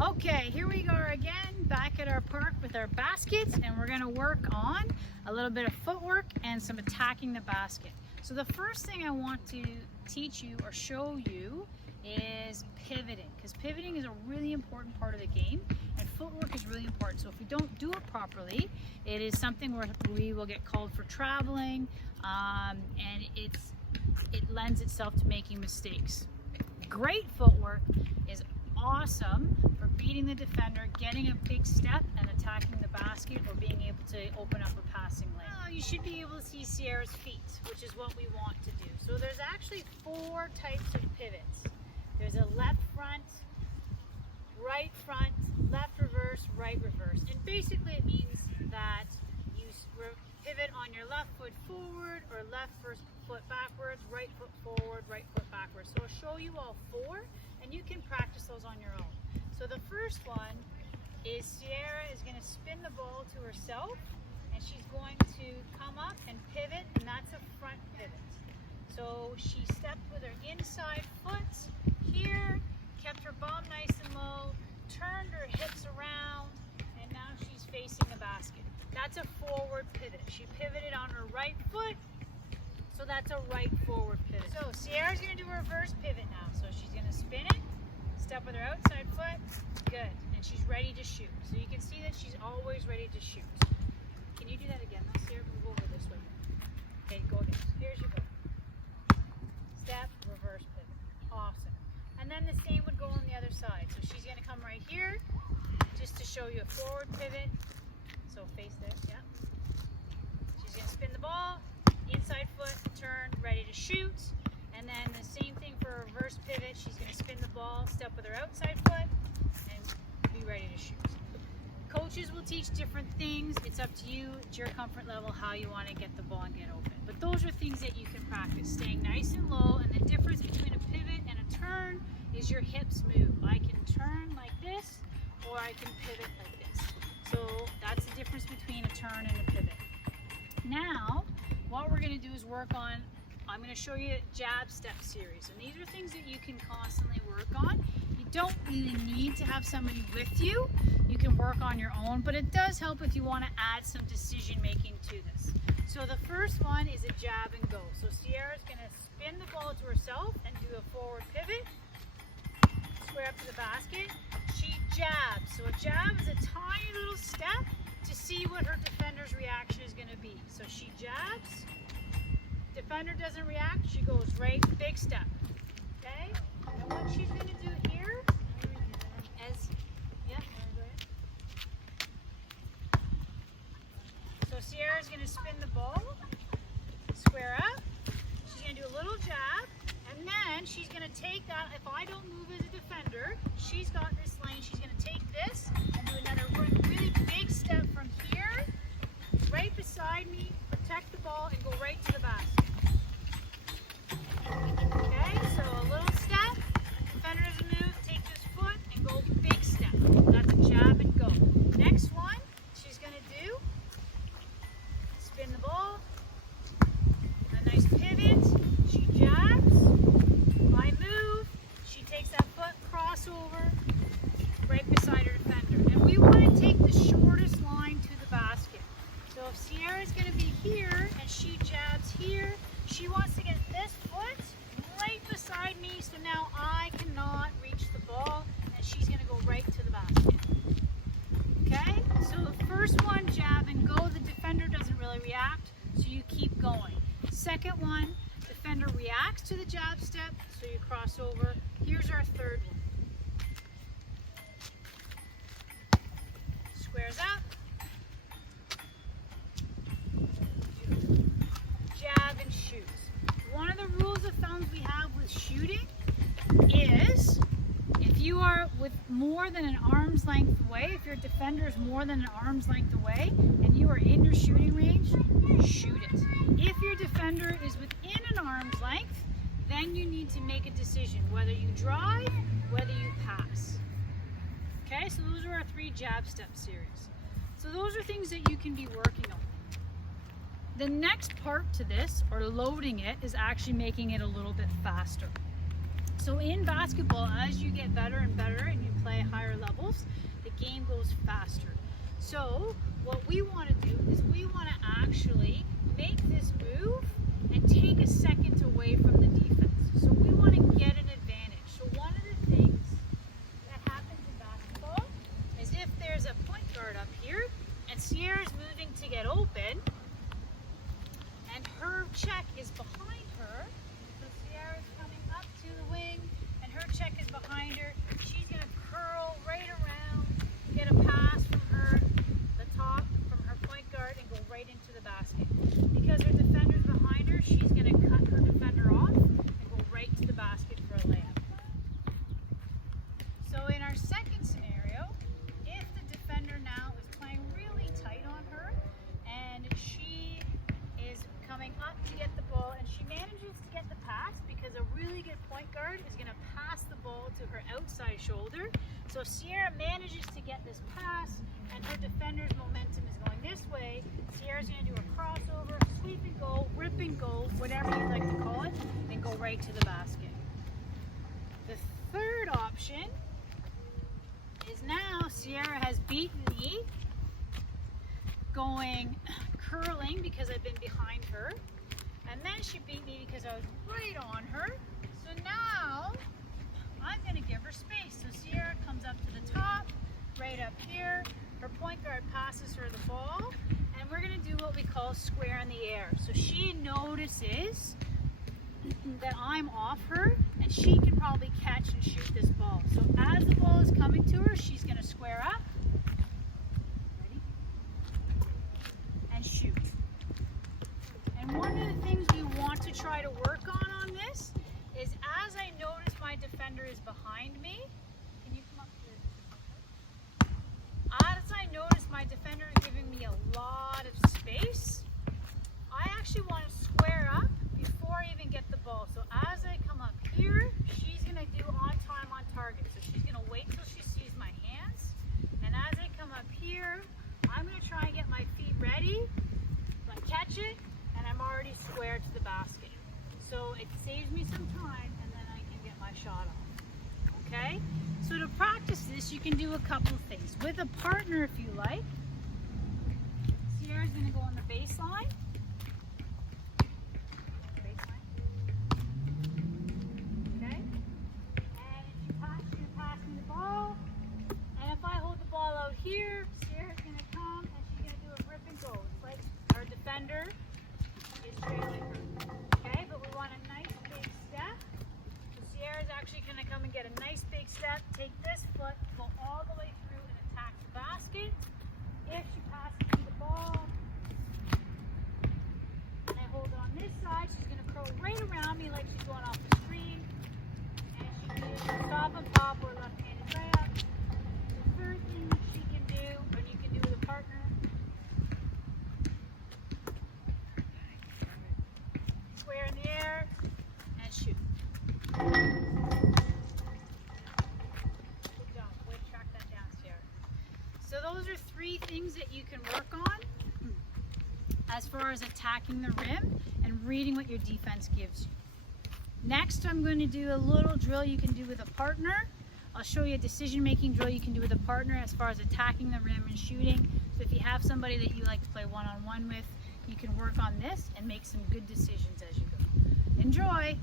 Okay, here we are again, back at our park with our baskets, and we're gonna work on a little bit of footwork and some attacking the basket. So the first thing I want to teach you or show you is pivoting, because pivoting is a really important part of the game, and footwork is really important. So if we don't do it properly, it is something where we will get called for traveling, and it lends itself to making mistakes. Great footwork is awesome for beating the defender, getting a big step, and attacking the basket, or being able to open up a passing lane. Well, you should be able to see Sierra's feet, which is what we want to do. So there's actually 4 types of pivots. There's a left front, left reverse, right reverse. And basically it means that you pivot on your left foot forward, or left first foot backwards, right foot forward, right foot backwards. So I'll show you all 4, and you can practice those on your own. So the first one is Sierra is going to spin the ball to herself, and she's going to come up and pivot, and that's a front pivot. So she stepped with her inside foot here, kept her bum nice and low, turned her hips around, and now she's facing the basket. That's a forward pivot. She pivoted on her right foot, so that's a right forward pivot. So Sierra's going to do a reverse pivot now. So she's going to spin it, step with her outside foot, good, and she's ready to shoot. So you can see that she's always ready to shoot. Can you do that again? Sierra, move over this way. Okay, go again. Here's your go. Step, reverse pivot. Awesome. And then the same would go on the other side. So she's going to come right here, just to show you a forward pivot. So face there, yeah. She's going to spin the ball, inside foot, turn, ready to shoot. And then the same thing for a reverse pivot. She's going to spin the ball, step with her outside foot, and be ready to shoot. Coaches will teach different things. It's up to you, it's your comfort level, how you want to get the ball and get open. But those are things that you can practice. Staying nice and low, and the difference between a pivot and a turn is your hips move. I can turn like this, or I can pivot like this. So that's the difference between a turn and a pivot. Now, what we're going to do is work on, I'm going to show you a jab step series. And these are things that you can constantly work on. You don't really need to have somebody with you. You can work on your own, but it does help if you want to add some decision making to this. So the first one is a jab and go. So Sierra's going to spin the ball to herself and do a forward pivot, square up to the basket. She jabs. So a jab is a tiny little step to see what her defender's reaction is going to be. So she jabs, defender doesn't react, she goes right, big step. Okay? And what she's going to do here is, so Sierra's going to spin the ball, square up, she's going to do a little jab, and then she's going to take that. If I don't move as a defender, she's got this lane, she's going to take this and do another really big step from here, right beside me, protect the ball, and go right to the basket. Okay, so a little step, defender doesn't move, take this foot and go big step. That's a jab and go. Next one, she's going to do, spin the ball, a nice pivot, she jabs, I move, she takes that foot, crossover, right beside her defender. And we want to take the shortest line to the basket. So if Sierra's going to be here and she jabs here, she wants to get this foot right beside me, so now I cannot reach the ball, and she's going to go right to the basket. Okay, so the first one, jab and go, the defender doesn't really react, so you keep going. Second one, defender reacts to the jab step, so you cross over. Here's our third one. Squares up. Jab and shoots. One of the rules of thumbs we have with shooting is if you are with more than an arm's length away, if your defender is more than an arm's length away and you are in your shooting range, shoot it. If your defender is within an arm's length, then you need to make a decision whether you drive, whether you pass. Okay, so those are our 3 jab step series. So those are things that you can be working on. The next part to this, or loading it, is actually making it a little bit faster. So in basketball, as you get better and better and you play higher levels, So what we want to do is we want to actually make this move and take a second away from the defense. So we want to get an advantage. So one of the things that happens in basketball is if there's a point guard up here and Sierra's moving to get open and her check is behind her, so Sierra's coming up to the wing and her check is behind her, she's going to curl right around, get a pass from her, the top from her point guard, and go right into the basket. Because her defender's behind her, she's going to cut her defender off and go right to the basket for a layup. So in our second scenario, if the defender now is playing really tight on her and she is coming up to get the ball and she manages to get the pass because a really good point guard is going to pass the ball to her outside shoulder. So if Sierra manages to get this pass and her defender's momentum is going this way, Sierra's going to do a crossover, sweep and go, rip and go, whatever you'd like to call it, and go right to the basket. The third option is now Sierra has beaten me going curling because I've been behind her, and then she beat me because I was right on her. So now I'm going to give her space. So Sierra comes up to the top, right up here. Her point guard passes her the ball, and we're going to do what we call square in the air. So she notices that I'm off her, and she can probably catch and shoot this ball. So as the ball is coming to her, she's going to square up. Ready? And shoot. And one of the things we want to try to work on this is as I notice my defender is behind me, can you come up here? As I notice my defender is giving me a lot of space, I actually want to square up before I even get the ball. So as I come up here, she's going to do on time, on target. So she's going to wait till she sees my hands. And as I come up here, I'm going to try and get my feet ready. So I catch it, and I'm already square to the basket. So it saves me some time, and then I can get my shot off. Okay? So to practice this, you can do a couple of things. With a partner, if you like, Sierra's going to go on the baseline. Okay? And if you pass, you're passing the ball. And if I hold the ball out here, Sierra's going to come and she's going to do a rip and go. It's like our defender is trailing her. Okay? But we want a nice big step. So Sierra's actually going to come and get a nice big step, take this foot, go all the way through and attack the basket. If she passes me the ball, and I hold it on this side, she's going to curl right around me like she's going off the screen. And she can do a stop and pop or left-handed layup. The third thing that she can do, or you can do with a partner, square in the air and shoot. Good job. Way to track that down, Sierra. So those are three things that you can work on as far as attacking the rim and reading what your defense gives you. Next, I'm going to do a little drill you can do with a partner. I'll show you a decision-making drill you can do with a partner as far as attacking the rim and shooting. So if you have somebody that you like to play one-on-one with, you can work on this and make some good decisions as you go. Enjoy!